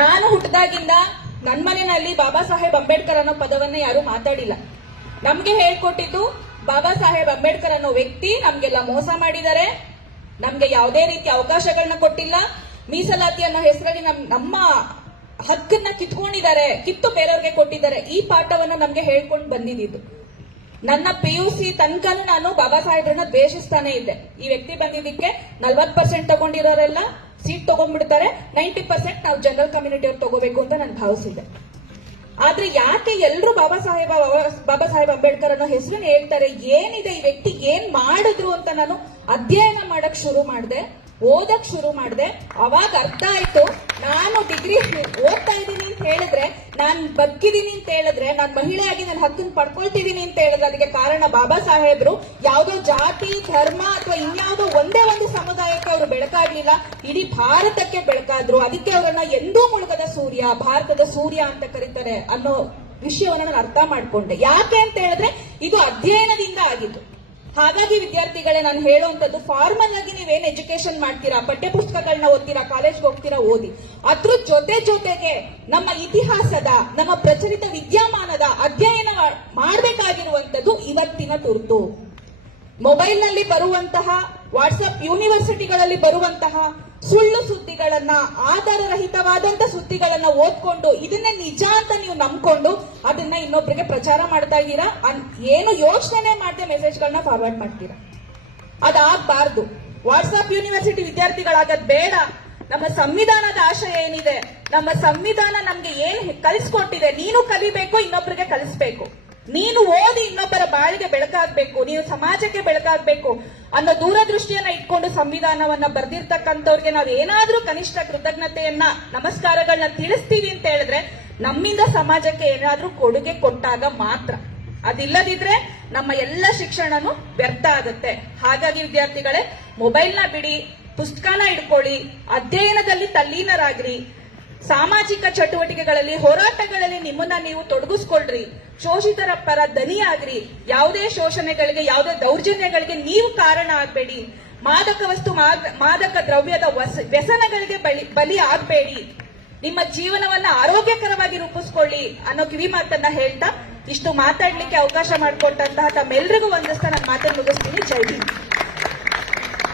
ನಾನು ಹುಟ್ಟಿದಾಗಿಂದ ನನ್ನ ಮನೆಯಲ್ಲಿ ಬಾಬಾ ಸಾಹೇಬ್ ಅಂಬೇಡ್ಕರ್ ಅನ್ನೋ ಪದವನ್ನ ಯಾರು ಮಾತಾಡಿಲ್ಲ. ನಮ್ಗೆ ಹೇಳ್ಕೊಟ್ಟಿದ್ದು ಬಾಬಾ ಸಾಹೇಬ್ ಅಂಬೇಡ್ಕರ್ ಅನ್ನೋ ವ್ಯಕ್ತಿ ನಮ್ಗೆಲ್ಲ ಮೋಸ ಮಾಡಿದ್ದಾರೆ. ನಮ್ಗೆ ಯಾವುದೇ ರೀತಿಯ ಅವಕಾಶಗಳನ್ನ ಕೊಟ್ಟಿಲ್ಲ. ಮೀಸಲಾತಿ ಅನ್ನೋ ಹೆಸರಲ್ಲಿ ನಮ್, ನಮ್ಮ ಹಕ್ಕನ್ನ ಕಿತ್ಕೊಂಡಿದ್ದಾರೆ, ಕಿತ್ತು ಬೇರೆಯವ್ರಿಗೆ ಕೊಟ್ಟಿದ್ದಾರೆ. ಈ ಪಾಠವನ್ನ ನಮ್ಗೆ ಹೇಳ್ಕೊಂಡು ಬಂದಿದ್ದು. ನನ್ನ ಪಿ ಯು ಸಿ ತನಕನೂ ನಾನು ಬಾಬಾ ಸಾಹೇಬ್ರನ್ನ ದ್ವೇಷಿಸ್ತಾನೆ ಇದ್ದೆ. ಈ ವ್ಯಕ್ತಿ ಬಂದಿದ್ದಕ್ಕೆ ನಲ್ವತ್ ಪರ್ಸೆಂಟ್ ತಗೊಂಡಿರೋರೆಲ್ಲ ಸೀಟ್ ತಗೊಂಡ್ಬಿಡ್ತಾರೆ. ನೈಂಟಿ ಪರ್ಸೆಂಟ್ ನಾವು ಜನರಲ್ ಕಮ್ಯುನಿಟಿ ಅವ್ರು ತಗೋಬೇಕು ಅಂತ ನಾನು ಭಾವಿಸಿದೆ. ಆದ್ರೆ ಯಾಕೆ ಎಲ್ಲರೂ ಬಾಬಾ ಸಾಹೇಬ್ ಬಾಬಾ ಸಾಹೇಬ್ ಅಂಬೇಡ್ಕರ್ ಅನ್ನೋ ಹೆಸರನ್ನ ಹೇಳ್ತಾರೆ? ಏನಿದೆ ಈ ವ್ಯಕ್ತಿ? ಏನ್ ಮಾಡಿದ್ರು ಅಂತ ನಾನು ಅಧ್ಯಯನ ಮಾಡಕ್ ಶುರು ಮಾಡಿದೆ, ಓದಕ್ ಶುರು ಮಾಡಿದೆ. ಅವಾಗ ಅರ್ಥ ಆಯ್ತು. ನಾನು ಡಿಗ್ರಿ ಓದ್ತಾ ಇದ್ದೀನಿ ಅಂತ ಹೇಳಿದ್ರೆ, ನಾನ್ ಬದುಕಿದೀನಿ ಅಂತ ಹೇಳಿದ್ರೆ, ನಾನ್ ಮಹಿಳೆಯಾಗಿ ನನ್ನ ಹಕ್ಕನ್ನು ಪಡ್ಕೊಳ್ತಿದೀನಿ ಅಂತ ಹೇಳಿದ್ರೆ, ಅದಕ್ಕೆ ಕಾರಣ ಬಾಬಾ ಸಾಹೇಬ್ರು ಯಾವ್ದೋ ಜಾತಿ, ಧರ್ಮ ಅಥವಾ ಇನ್ಯಾವುದೋ ಒಂದೇ ಒಂದು ಸಮುದಾಯಕ್ಕೆ ಅವರು ಬೆಳಕಾಗ್ಲಿಲ್ಲ, ಇಡೀ ಭಾರತಕ್ಕೆ ಬೆಳಕಾದ್ರು. ಅದಕ್ಕೆ ಅವರನ್ನ ಎಂದೂ ಮುಳುಗದ ಸೂರ್ಯ, ಭಾರತದ ಸೂರ್ಯ ಅಂತ ಕರೀತಾರೆ ಅನ್ನೋ ವಿಷಯವನ್ನ ನಾನು ಅರ್ಥ ಮಾಡ್ಕೊಂಡೆ. ಯಾಕೆ ಅಂತ ಹೇಳಿದ್ರೆ, ಇದು ಅಧ್ಯಯನದಿಂದ ಆಗಿದ್ದು. ಹಾಗಾಗಿ ವಿದ್ಯಾರ್ಥಿಗಳೇ, ನಾನು ಹೇಳುವಂತದ್ದು ಫಾರ್ಮಲ್ ಆಗಿ ನೀವೇನ್ ಎಜುಕೇಶನ್ ಮಾಡ್ತೀರಾ ಪಠ್ಯ ಪುಸ್ತಕಗಳನ್ನ ಓದ್ತೀರಾ ಕಾಲೇಜ್ಗೆ ಹೋಗ್ತೀರಾ, ಓದಿ. ಅದ್ರ ಜೊತೆ ಜೊತೆಗೆ ನಮ್ಮ ಇತಿಹಾಸದ, ನಮ್ಮ ಪ್ರಚಲಿತ ವಿದ್ಯಮಾನದ ಅಧ್ಯಯನ ಮಾಡಬೇಕಾಗಿರುವಂತದ್ದು ಇವತ್ತಿನ ತುರ್ತು. ಮೊಬೈಲ್ನಲ್ಲಿ ಬರುವಂತಹ ವಾಟ್ಸ್ಆಪ್ ಯೂನಿವರ್ಸಿಟಿಗಳಲ್ಲಿ ಬರುವಂತಹ ಸುಳ್ಳು ಸುದ್ದಿಗಳನ್ನ, ಆಧಾರರಹಿತವಾದಂತ ಸುದ್ದಿಗಳನ್ನ ಓದ್ಕೊಂಡು, ಇದನ್ನೇ ನಿಜ ಅಂತ ನೀವು ನಂಬ್ಕೊಂಡು ಅದನ್ನ ಇನ್ನೊಬ್ರಿಗೆ ಪ್ರಚಾರ ಮಾಡ್ತಾ ಇದ್ದೀರಾ? ಏನು ಯೋಚನೆ ಮಾಡದೆ ಮೆಸೇಜ್ಗಳನ್ನ ಫಾರ್ವರ್ಡ್ ಮಾಡ್ತೀರಾ? ಅದಾಗಬಾರ್ದು. ವಾಟ್ಸ್ಆಪ್ ಯೂನಿವರ್ಸಿಟಿ ವಿದ್ಯಾರ್ಥಿಗಳಾಗದ್ ಬೇಡ. ನಮ್ಮ ಸಂವಿಧಾನದ ಆಶಯ ಏನಿದೆ? ನಮ್ಮ ಸಂವಿಧಾನ ನಮ್ಗೆ ಏನ್ ಕಲಿಸ್ಕೊಟ್ಟಿದೆ? ನೀನು ಕಲಿಬೇಕು, ಇನ್ನೊಬ್ರಿಗೆ ಕಲಿಸ್ಬೇಕು. ನೀನು ಓದಿ ಇನ್ನೊಬ್ಬರ ಬಾಳಿಗೆ ಬೆಳಕಾಗ್ಬೇಕು. ನೀನು ಸಮಾಜಕ್ಕೆ ಬೆಳಕಾಗ್ಬೇಕು. ಅನ್ನೋ ದೂರದೃಷ್ಟಿಯನ್ನ ಇಟ್ಕೊಂಡು ಸಂವಿಧಾನವನ್ನ ಬರ್ದಿರ್ತಕ್ಕಂಥವ್ರಿಗೆ ನಾವು ಏನಾದ್ರೂ ಕನಿಷ್ಠ ಕೃತಜ್ಞತೆಯನ್ನ ನಮಸ್ಕಾರಗಳನ್ನ ತಿಳಿಸ್ತೀವಿ ಅಂತ ಹೇಳಿದ್ರೆ ನಮ್ಮಿಂದ ಸಮಾಜಕ್ಕೆ ಏನಾದ್ರೂ ಕೊಡುಗೆ ಕೊಟ್ಟಾಗ ಮಾತ್ರ. ಅದಿಲ್ಲದಿದ್ರೆ ನಮ್ಮ ಎಲ್ಲ ಶಿಕ್ಷಣನು ವ್ಯರ್ಥ ಆಗುತ್ತೆ. ಹಾಗಾಗಿ ವಿದ್ಯಾರ್ಥಿಗಳೇ, ಮೊಬೈಲ್ನ ಬಿಡಿ, ಪುಸ್ತಕನ ಇಟ್ಕೊಳ್ಳಿ ಅಧ್ಯಯನದಲ್ಲಿ ತಲ್ಲೀನರಾಗ್ರಿ, ಸಾಮಾಜಿಕ ಚಟುವಟಿಕೆಗಳಲ್ಲಿ, ಹೋರಾಟಗಳಲ್ಲಿ ನಿಮ್ಮನ್ನ ನೀವು ತೊಡಗಿಸ್ಕೊಳ್ರಿ. ಶೋಷಿತರ ಪರ ದನಿಯಾಗ್ರಿ. ಯಾವುದೇ ಶೋಷಣೆಗಳಿಗೆ, ಯಾವುದೇ ದೌರ್ಜನ್ಯಗಳಿಗೆ ನೀವು ಕಾರಣ ಆಗ್ಬೇಡಿ. ಮಾದಕ ವಸ್ತು, ಮಾದ- ಮಾದಕ ದ್ರವ್ಯದ ವ್ಯಸನಗಳಿಗೆ ಬಲಿ ಬಲಿ ಆಗ್ಬೇಡಿ. ನಿಮ್ಮ ಜೀವನವನ್ನ ಆರೋಗ್ಯಕರವಾಗಿ ರೂಪಿಸ್ಕೊಳ್ಳಿ ಅನ್ನೋ ಕಿವಿ ಮಾತನ್ನ ಹೇಳ್ತಾ ಇಷ್ಟು ಮಾತಾಡ್ಲಿಕ್ಕೆ ಅವಕಾಶ ಮಾಡಿಕೊಟ್ಟಂತಹ ತಮ್ಮೆಲ್ಲರಿಗೂ ಒಂದಷ್ಟು ನಾನು ಮಾತನ್ನು ಮುಗಿಸ್ತೀನಿ. ಜೈ ಹಿಂದ್.